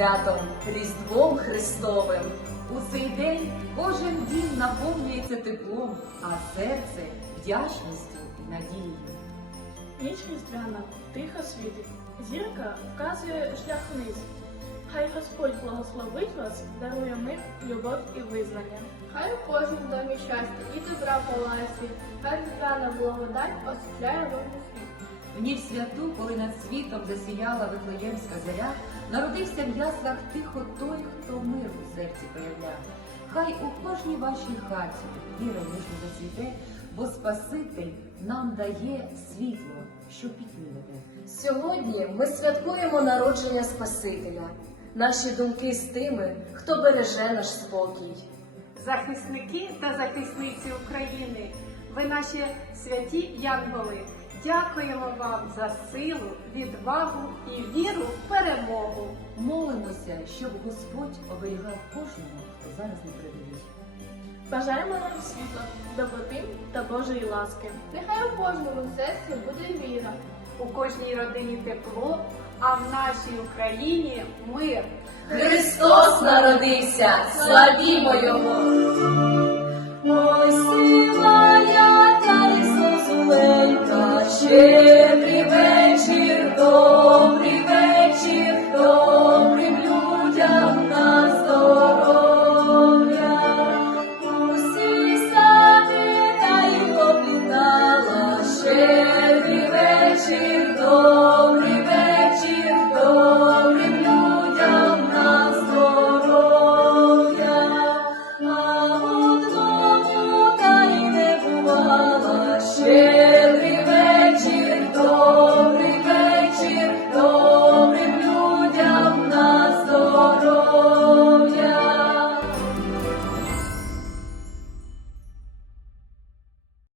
святом Різдвом Христовим. У цей день кожен дім наповнюється теплом, а серце вдячністю і надією. Ніч різдвяна тихо світить, зірка вказує шлях вниз. Хай Господь благословить вас, дарує мир, любов і визнання. Хай у кожному домі щастя і добра палає світ, хай різдвяна благодать освітляє нову світ. В ніч святу, коли над світом засіяла Вифлеємська зоря, народився в яслах тихо той, хто мир у серці проявляв. Хай у кожній вашій хаті віра ніжно зацвіте, бо Спаситель нам дає світло, що пітьмі веде. Сьогодні ми святкуємо народження Спасителя. Наші думки з тими, хто береже наш спокій. Захисники та захисниці України, ви наші святі янголи. Дякуємо вам за силу, відвагу і віру в перемогу. Молимося, щоб Господь оберігав кожного, хто зараз не передовій. Бажаємо нам світла, доброти та Божої ласки. Нехай у кожному серці буде віра. У кожній родині тепло, а в нашій Україні мир. Христос народився! Славімо Його!